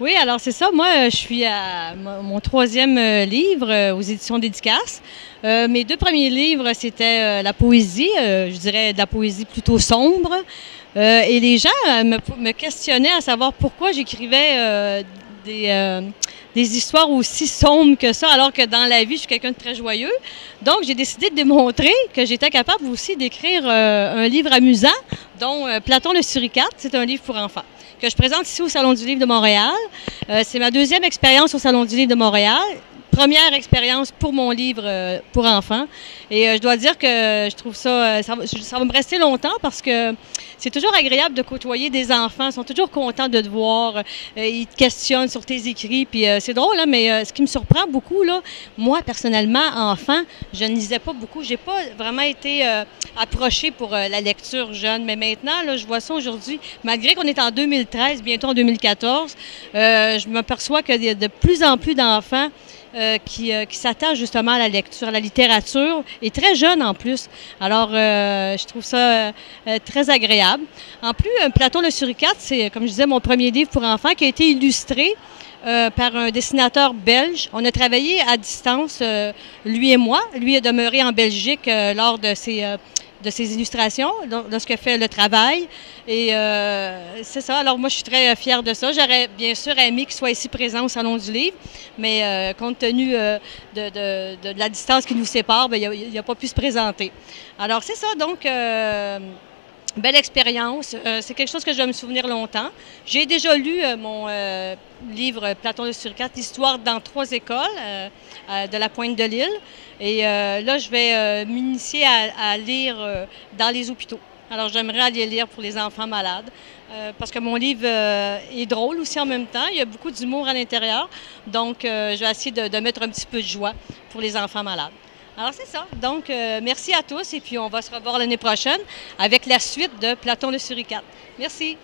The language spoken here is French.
Oui, alors c'est ça. Moi, je suis à mon troisième livre aux éditions Dédicace. Mes deux premiers livres, c'était la poésie, je dirais de la poésie plutôt sombre. Et les gens me questionnaient à savoir pourquoi j'écrivais des, euh, des histoires aussi sombres que ça, alors que dans la vie, je suis quelqu'un de très joyeux. Donc, j'ai décidé de démontrer que j'étais capable aussi d'écrire un livre amusant, dont Platon le suricate, c'est un livre pour enfants, que je présente ici au Salon du Livre de Montréal. C'est ma deuxième expérience au Salon du Livre de Montréal. Première expérience pour mon livre pour enfants. Et je dois dire que je trouve ça, ça va me rester longtemps parce que c'est toujours agréable de côtoyer des enfants. Ils sont toujours contents de te voir. Ils te questionnent sur tes écrits. Puis c'est drôle, hein, mais ce qui me surprend beaucoup, là, moi, personnellement, enfant, je ne lisais pas beaucoup. J'ai pas vraiment été approchée pour la lecture jeune. Mais maintenant, là, je vois ça aujourd'hui. Malgré qu'on est en 2013, bientôt en 2014, je m'aperçois qu'il y a de plus en plus d'enfants qui s'attachent justement à la lecture, à la littérature, et très jeunes en plus. Alors, je trouve ça très agréable. En plus, Platon le suricate, c'est, comme je disais, mon premier livre pour enfants qui a été illustré par un dessinateur belge. On a travaillé à distance, lui et moi. Lui est demeuré en Belgique lors de ses illustrations, lorsqu'il fait le travail. Et c'est ça. Alors moi, je suis très fière de ça. J'aurais bien sûr aimé qu'il soit ici présent au Salon du Livre, mais compte tenu de la distance qui nous sépare, bien, il n'a pas pu se présenter. Alors c'est ça. Donc, belle expérience. C'est quelque chose que je vais me souvenir longtemps. J'ai déjà lu mon livre Platon le suricate, Histoire dans trois écoles de la Pointe-de-l'Île. Et là, je vais m'initier à lire dans les hôpitaux. Alors, j'aimerais aller lire pour les enfants malades. Parce que mon livre est drôle aussi en même temps. Il y a beaucoup d'humour à l'intérieur. Donc, je vais essayer de mettre un petit peu de joie pour les enfants malades. Alors, c'est ça. Donc, merci à tous et puis on va se revoir l'année prochaine avec la suite de Platon le suricate. Merci.